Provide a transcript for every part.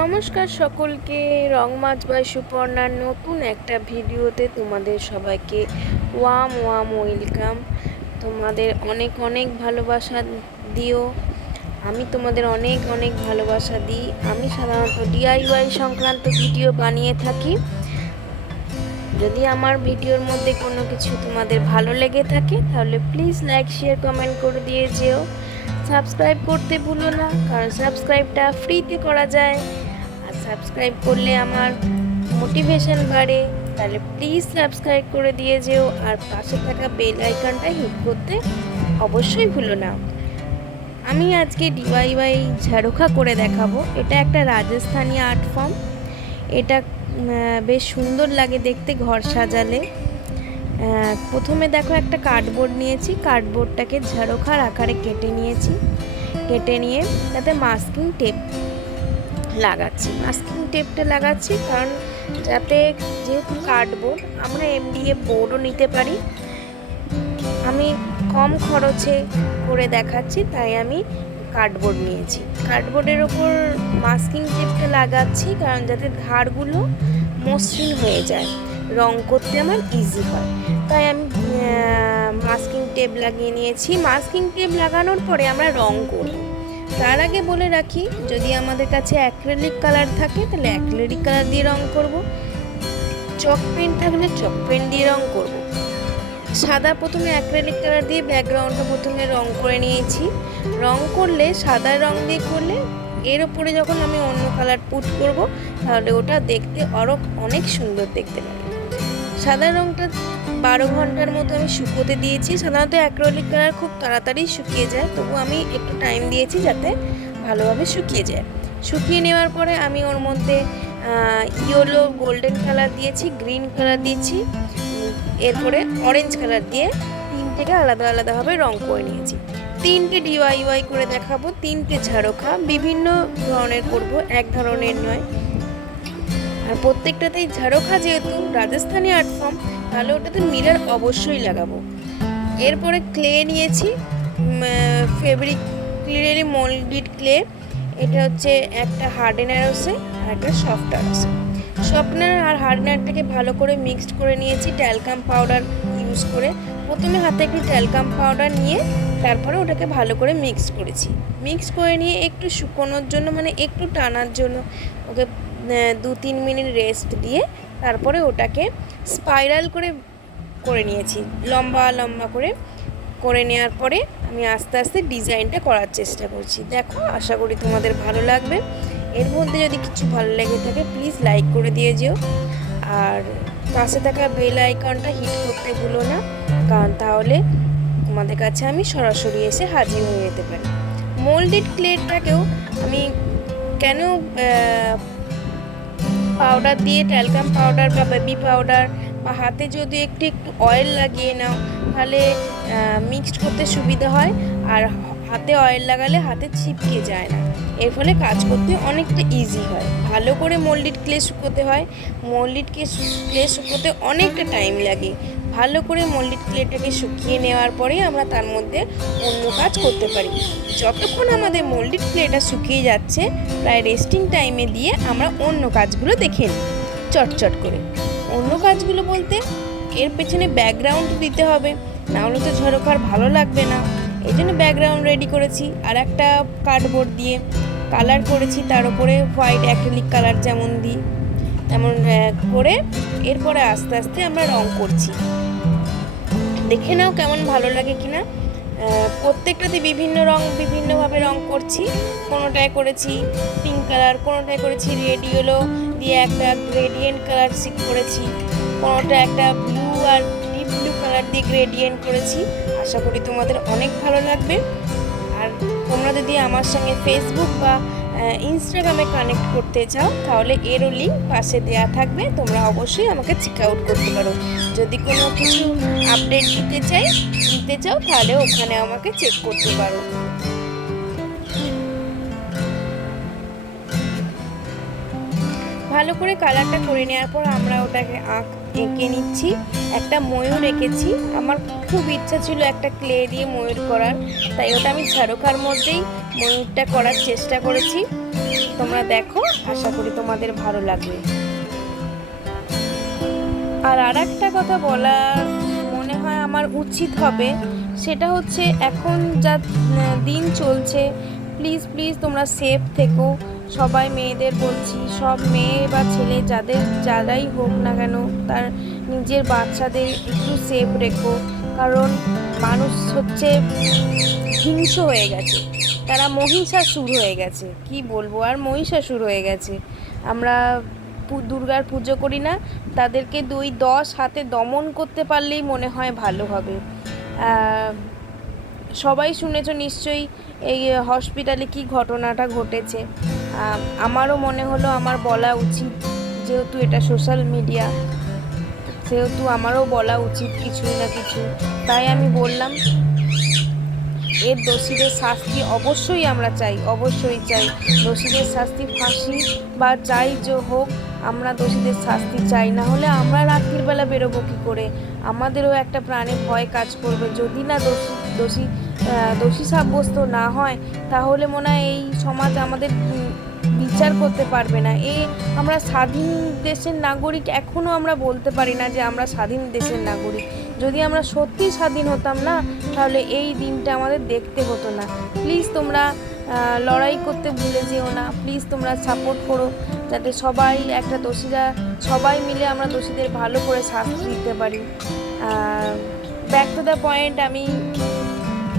নমস্কার সকলকে, রংমাচবাইসুপর্ণার নতুন একটা ভিডিওতে তোমাদের সবাইকে ওয়াম ওয়েলকাম। তোমাদের অনেক অনেক ভালোবাসা দিও, আমি তোমাদের অনেক অনেক ভালোবাসা দিই। আমি সাধারণত ডিআইওয়াই সংক্রান্ত ভিডিও বানিয়ে থাকি। যদি আমার ভিডিওর মধ্যে কোনো কিছু তোমাদের ভালো লেগে থাকে তাহলে প্লিজ লাইক শেয়ার কমেন্ট করে দিয়ে যেও। সাবস্ক্রাইব করতে ভুলো না, কারণ সাবস্ক্রাইবটা ফ্রিতে করা যায়। আর সাবস্ক্রাইব করলে আমার মোটিভেশন বাড়ে, তাহলে প্লিজ সাবস্ক্রাইব করে দিয়ে যেও। আর পাশে থাকা বেল আইকনটা হিট করতে অবশ্যই ভুলো না। আমি আজকে ডিআইওয়াই ঝাড়োখা করে দেখাবো। এটা একটা রাজস্থানী আর্ট ফর্ম। এটা বেশ সুন্দর লাগে দেখতে ঘর সাজালে। প্রথমে দেখো একটা কার্ডবোর্ড নিয়েছি, কার্ডবোর্ডটাকে ঝাড়োখার আকারে কেটে নিয়েছি। কেটে নিয়ে তাতে মাস্কিং টেপ লাগাচ্ছি। মাস্কিং টেপটা লাগাচ্ছি কারণ যাতে, যেহেতু কার্ডবোর্ড, আমরা MDF বোর্ডও নিতে পারি। আমি কম খরচে করে দেখাচ্ছি, তাই আমি কার্ডবোর্ড নিয়েছি। কার্ডবোর্ডের ওপর মাস্কিং টেপটা লাগাচ্ছি কারণ যাতে ধারগুলো মসৃণ হয়ে যায়, রং করতে আমার ইজি হয়। তাই আমি মাস্কিং টেপ লাগিয়ে নিয়েছি। মাস্কিং টেপ লাগানোর পরে আমরা রং করব। তার আগে বলে রাখি, যদি আমাদের কাছে অ্যাক্রিলিক কালার থাকে তাহলে অ্যাক্রিলিক কালার দিয়ে রং করব, চক পেন থাকলে চক পেন দিয়ে রং করব। সাদা প্রথমে অ্যাক্রিলিক কালার দিয়ে ব্যাকগ্রাউন্ডটা প্রথমে রং করে নিয়েছি। রং করলে, সাদা রং দিয়ে করলে, এর ওপরে যখন আমি অন্য কালার পুট করব তাহলে ওটা দেখতে আরও অনেক সুন্দর দেখতে লাগে। সাদা রংটা 12 ঘন্টার মতো আমি শুকোতে দিয়েছি। সাধারণত অ্যাক্রিলিক কালার খুব তাড়াতাড়ি শুকিয়ে যায়, তবু আমি একটু টাইম দিয়েছি যাতে ভালোভাবে শুকিয়ে যায়। শুকিয়ে নেওয়ার পরে আমি ওর মধ্যে ইয়েলো গোল্ডেন কালার দিয়েছি, গ্রিন কালার দিয়েছি, এরপরে অরেঞ্জ কালার দিয়ে তিনটেকে আলাদা আলাদাভাবে রং করে নিয়েছি। 3টে ডিআইওয়াই করে দেখাবো, 3টে ঝাড়োখা, বিভিন্ন ধরনের করব, এক ধরনের নয়। আর প্রত্যেকটাতেই ঝাড়োখা, যেহেতু রাজস্থানী আর্ট ফর্ম, তাহলে ওটাতে মিরর অবশ্যই লাগাবো। এরপরে ক্লে নিয়েছি, ফেভিক্রিল মোল্ডেড ক্লে। এটা হচ্ছে একটা হার্ডেনার আছে আর একটা সফটনার আছে। সফটনার আর হার্ডেনারটাকে ভালো করে মিক্সড করে নিয়েছি ট্যালকাম পাউডার ইউজ করে। প্রথমে হাতে একটু ট্যালকাম পাউডার নিয়ে তারপরে ওটাকে ভালো করে মিক্স করেছি। মিক্স করে নিয়ে একটু শুকোনোর জন্য, মানে একটু টানার জন্য ওকে 2-3 মিনিট রেস্ট দিয়ে তারপরে ওটাকে স্পাইরাল করে নিয়েছি, লম্বা লম্বা করে নেওয়ার পরে আমি আস্তে আস্তে ডিজাইনটা করার চেষ্টা করছি। দেখো, আশা করি তোমাদের ভালো লাগবে। এর মধ্যে যদি কিছু ভালো লেগে থাকে প্লিজ লাইক করে দিয়ে যেও। আর পাশে থাকা বেল আইকনটা হিট করতে ভুলো না, কারণ তাহলে তোমাদের কাছে আমি সরাসরি এসে হাজির হয়ে যেতে পারি। মোল্ডেড ক্লেটাকেও আমি কেন পাউডার দিয়ে, ট্যালকাম পাউডার বা বেবি পাউডার বা হাতে যদি একটু অয়েল লাগিয়ে নাও তাহলে মিক্সড করতে সুবিধা হয়, আর হাতে অয়েল লাগালে হাতে ছিটকে যায় না, এর ফলে কাজ করতে অনেকটা ইজি হয়। ভালো করে মোল্ডেড ক্লে শুকোতে হয়, মোল্ডেড ক্লে শুকোতে অনেকটা টাইম লাগে। ভালো করে মোল্ডেড ক্লেটাকে শুকিয়ে নেওয়ার পরে আমরা তার মধ্যে অন্য কাজ করতে পারি। যতক্ষণ আমাদের মোল্ডেড ক্লেটা শুকিয়ে যাচ্ছে, প্রায় রেস্টিং টাইমে দিয়ে আমরা অন্য কাজগুলো দেখে নিই চটচট করে। অন্য কাজগুলো বলতে, এর পেছনে ব্যাকগ্রাউন্ড দিতে হবে, না হলে তো ঝাড়োখার ভালো লাগবে না। এই জন্য ব্যাকগ্রাউন্ড রেডি করেছি। আর একটা কার্ডবোর্ড দিয়ে কালার করেছি, তার উপরে হোয়াইট অ্যাক্রিলিক কালার যেমন দিই তেমন করে এরপরে আস্তে আস্তে আমরা রং করছি। দেখে নাও কেমন ভালো লাগে কিনা। প্রত্যেকটাতে বিভিন্ন রং, বিভিন্নভাবে রং করছি। কোনোটায় করেছি পিঙ্ক কালার, কোনোটায় করেছি রেড ইয়েলো দিয়ে একটা গ্রেডিয়েন্ট কালার করেছি, কোনোটা একটা ব্লু আর ডিপ ব্লু কালার দিয়ে গ্রেডিয়েন্ট করেছি। আশা করি তোমাদের অনেক ভালো লাগবে। আর তোমরা যদি আমার সঙ্গে ফেসবুক বা ইনস্টাগ্রামে কানেক্ট করতে চাও তাহলে এরও লিঙ্ক পাশে দেওয়া থাকবে, তোমরা অবশ্যই আমাকে চেক আউট করতে পারো। যদি কোনো কিছু আপডেট দিতে চাও তাহলে ওখানে আমাকে চেক করতে পারো। ভালো করে কালারটা করে নেওয়ার পর আমরা ওটাকে এঁকে নিচ্ছি। একটা ময়ূর এঁকেছি, আমার খুব ইচ্ছা ছিল একটা ক্লে দিয়ে ময়ূর করার, তাই ওটা আমি ঝাড়োখার মধ্যেই ময়ূরটা করার চেষ্টা করেছি। তোমরা দেখো, আশা করি তোমাদের ভালো লাগবে। আর আরেকটা কথা বলার মনে হয় আমার উচিত হবে, সেটা হচ্ছে এখন যা দিন চলছে, প্লিজ প্লিজ তোমরা সেফ থেকো। সবাই মেয়েদের বলছি, সব মেয়ে বা ছেলে যারাই হোক না কেন, তার নিজের বাচ্চাদের একটু সেফ রেখো। কারণ মানুষ হচ্ছে হিংস্র হয়ে গেছে, তারা মহিষাসুর হয়ে গেছে, কি বলবো আর, মহিষাসুর হয়ে গেছে। আমরা দুর্গার পুজো করি না, তাদেরকে 2-10 হাতে দমন করতে পারলেই মনে হয় ভালো হবে। সবাই শুনেছ নিশ্চয়ই এই হসপিটালে কি ঘটনাটা ঘটেছে। আমারও মনে হলো আমার বলা উচিত, যেহেতু এটা সোশ্যাল মিডিয়া, সেহেতু আমারও বলা উচিত কিছু না কিছু, তাই আমি বললাম। এর দোষীদের শাস্তি অবশ্যই আমরা চাই, অবশ্যই চাই দোষীদের শাস্তি, ফাঁসি বা যাই যে হোক, আমরা দোষীদের শাস্তি চাই। না হলে আমরা রাত্রিবেলা বেরোবো কী করে? আমাদেরও একটা প্রাণে ভয় কাজ করবে। যদি না দোষী সাব্যস্ত না হয়, তাহলে মনে হয় এই সমাজ আমাদের বিচার করতে পারবে না। আমরা স্বাধীন দেশের নাগরিক, এখনও আমরা বলতে পারি না যে আমরা স্বাধীন দেশের নাগরিক। যদি আমরা সত্যিই স্বাধীন হতাম না, তাহলে এই দিনটা আমাদের দেখতে হতো না। প্লিজ তোমরা লড়াই করতে ভুলে যেও না, প্লিজ তোমরা সাপোর্ট করো, যাতে দোষীরা সবাই মিলে আমরা দোষীদের ভালো করে শাস্তি দিতে পারি। ব্যাক টু দ্য পয়েন্ট, আমি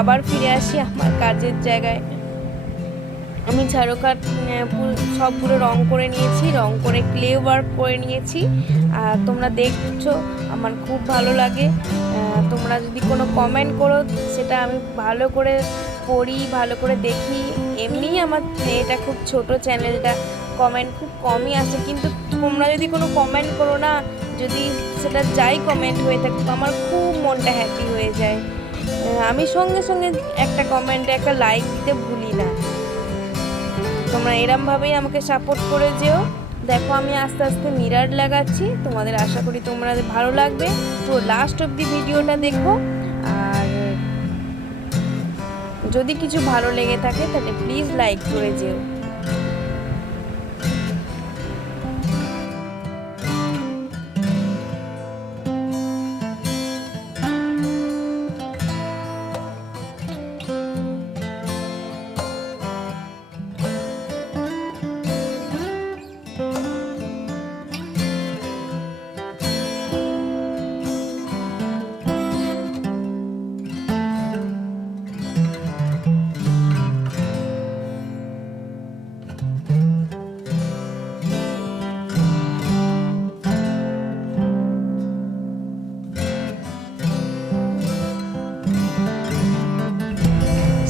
আবার ফিরে আসি আমার কাজের জায়গায়। আমি ঝাড়খার সবগুলো রং করে নিয়েছি, রং করে ক্লে ওয়ার্ক করে নিয়েছি। আর তোমরা দেখছো, আমার খুব ভালো লাগে। তোমরা যদি কোনো কমেন্ট করো, সেটা আমি ভালো করে পড়ি, ভালো করে দেখি। এমনিই আমার এটা খুব ছোট চ্যানেলটা, কমেন্ট খুব কমই আসে, কিন্তু তোমরা যদি কোনো কমেন্ট করো না, যদি সেটা যাই কমেন্ট হয়ে থাকে, আমার খুব মনটা হ্যাপি হয়ে যায়। আমি সঙ্গে সঙ্গে একটা কমেন্টে একটা লাইক দিতে ভুলি না। তোমরা এরমভাবেই আমাকে সাপোর্ট করে যেও। দেখো আমি আস্তে আস্তে মিরার লাগাচ্ছি, তোমাদের আশা করি তোমাদের ভালো লাগবে। তো লাস্ট অবধি ভিডিওটা দেখো, আর যদি কিছু ভালো লেগে থাকে তাহলে প্লিজ লাইক করে যেও।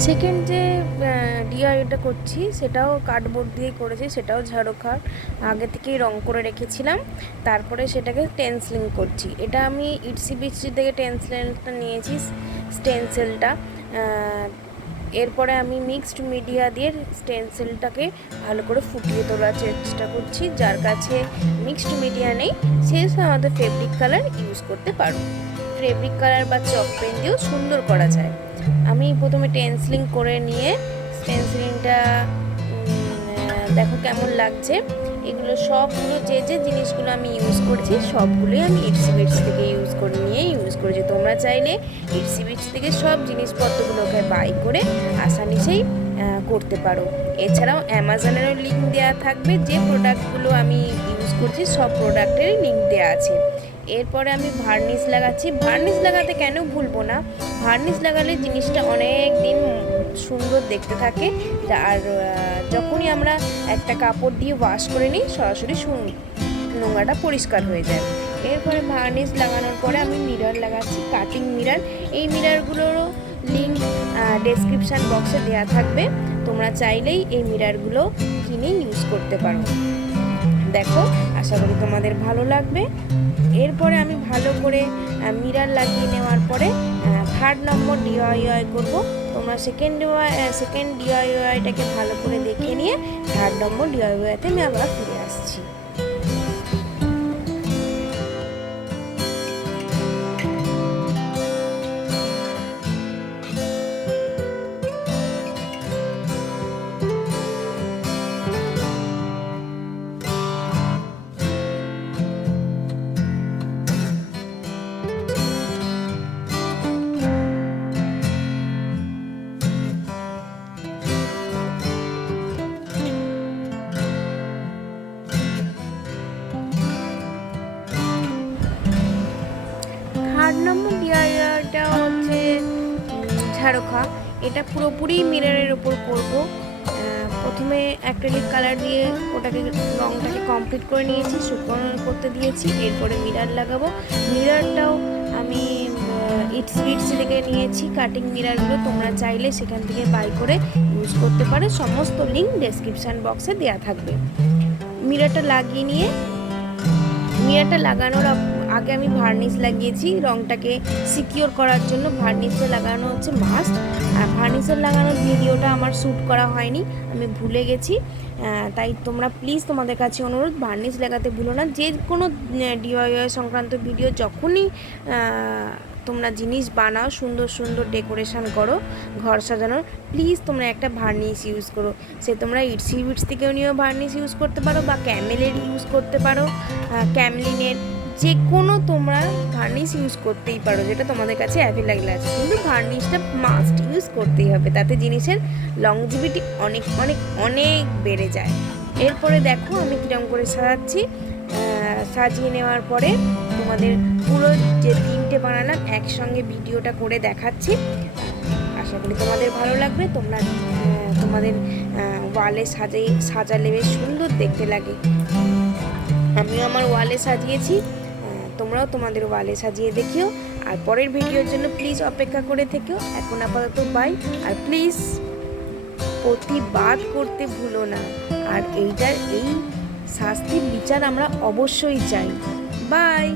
সেকেন্ড যে ডিআইটা করছি, সেটাও কার্ডবোর্ড দিয়ে করেছি, সেটাও ঝাড়খার আগে থেকেই রং করে রেখেছিলাম। তারপরে সেটাকে টেন্সিলিং করছি। এটা আমি ইটসি বিটসি থেকে টেন্সিলটা নিয়েছি, স্টেন্সিলটা। এরপরে আমি মিক্সড মিডিয়া দিয়ে স্টেন্সিলটাকে ভালো করে ফুটিয়ে তোলার চেষ্টা করছি। যার কাছে মিক্সড মিডিয়া নেই, সে আমাদের ফেব্রিক কালার ইউজ করতে পারো। ফেব্রিক কালার বা চক পেন দিয়েও সুন্দর করা যায়। আমি প্রথমে টেন্সিলিং করে নিয়ে, স্টেন্সিলিংটা দেখো কেমন লাগছে। এগুলো সবগুলো যে জিনিসগুলো আমি ইউজ করছি, সবগুলোই আমি ইটসি বিটস থেকে ইউজ করেছি। তোমরা চাইলে ইটসি বিটস থেকে সব জিনিসপত্রগুলোকে বাই করে আসানিসেই করতে পারো। এছাড়াও অ্যামাজনেরও লিঙ্ক দেওয়া থাকবে, যে প্রোডাক্টগুলো আমি ইউজ করছি সব প্রোডাক্টেরই লিঙ্ক দেওয়া আছে। এরপরে আমি ভার্নিশ লাগাচ্ছি। ভার্নিশ লাগাতে কেন ভুলবো না, ভার্নিশ লাগালে জিনিসটা অনেক দিন সুন্দর দেখতে থাকে। আর যখনই আমরা একটা কাপড় দিয়ে ওয়াশ করে নিই, সরাসরি নোংরাটা পরিষ্কার হয়ে যায়। এরপরে ভার্নিশ লাগানোর পরে আমি মিরর লাগাচ্ছি, কাটিং মিরর। এই মিররগুলোরও লিঙ্ক ডেসক্রিপশান বক্সে দেওয়া থাকবে, তোমরা চাইলেই এই মিররগুলো কিনে ইউজ করতে পারো। দেখো, আশা করি তোমাদের ভালো লাগবে। এরপরে আমি ভালো করে মিরর লাগিয়ে নেওয়ার পরে 3rd নম্বর ডিআইওয়াই করব। তোমরা সেকেন্ড ডিআইওয়াইটাকে ভালো করে দেখে নিয়ে 3rd নম্বর ডিআইওয়াইতে আমি আবার ফিরে আসছি। ঝাড়খা। এটা পুরোপুরি মিররের ওপর করব। প্রথমে অ্যাক্রিলিক কালার দিয়ে ওটাকে রংটাকে কমপ্লিট করে নিয়েছি, শুকনো করতে দিয়েছি। এরপরে মিরর লাগাবো। মিররটাও আমি ইটস বিটসি থেকে নিয়েছি কাটিং মিররগুলো, তোমরা চাইলে সেখান থেকে বাই করে ইউজ করতে পারো। সমস্ত লিঙ্ক ডেসক্রিপশান বক্সে দেওয়া থাকবে। মিররটা লাগিয়ে নিয়ে, মিররটা লাগানোর আগে আমি ভার্নিশ লাগিয়েছি রংটাকে সিকিওর করার জন্য। ভার্নিশটা লাগানো হচ্ছে মাস্ট। আর ভার্নিশের লাগানোর ভিডিওটা আমার শ্যুট করা হয়নি, আমি ভুলে গেছি। তাই তোমরা প্লিজ, তোমাদের কাছে অনুরোধ, ভার্নিশ লাগাতে ভুলো না। যে কোনো ডিআইওয়াই সংক্রান্ত ভিডিও যখনই তোমরা জিনিস বানাও, সুন্দর সুন্দর ডেকোরেশন করো ঘর সাজানোর, প্লিজ তোমরা একটা ভার্নিশ ইউজ করো। সে তোমরা ইটসি বিটস থেকেও নিয়েও ভার্নিশ ইউজ করতে পারো, বা ক্যামেলের ইউজ করতে পারো, ক্যামলিনের, যে কোনো তোমরা ভার্নিশ ইউজ করতেই পারো যেটা তোমাদের কাছে অ্যাভেলেবল আছে। কিন্তু ভার্নিশটা মাস্ট ইউজ করতেই হবে, তাতে জিনিসের লংজিভিটি অনেক অনেক অনেক বেড়ে যায়। এরপরে দেখো আমি কীরকম করে সাজাচ্ছি। সাজিয়ে নেওয়ার পরে তোমাদের পুরো যে 3টে বানালাম একসঙ্গে ভিডিওটা করে দেখাচ্ছি। আশা করি তোমাদের ভালো লাগবে। তোমরা তোমাদের ওয়ালে সাজালে বেশ সুন্দর দেখতে লাগে। আমিও আমার ওয়ালে সাজিয়েছি, তোমরাও তোমাদের ওয়ালে সাজিয়ে দেখিও। আর পরের ভিডিওর জন্য প্লিজ অপেক্ষা করে থেকেও। এখন আপাতত বাই। আর প্লিজ প্রতিবাদ করতে ভুলো না। আর এই শাস্তির বিচার আমরা অবশ্যই চাই। বাই।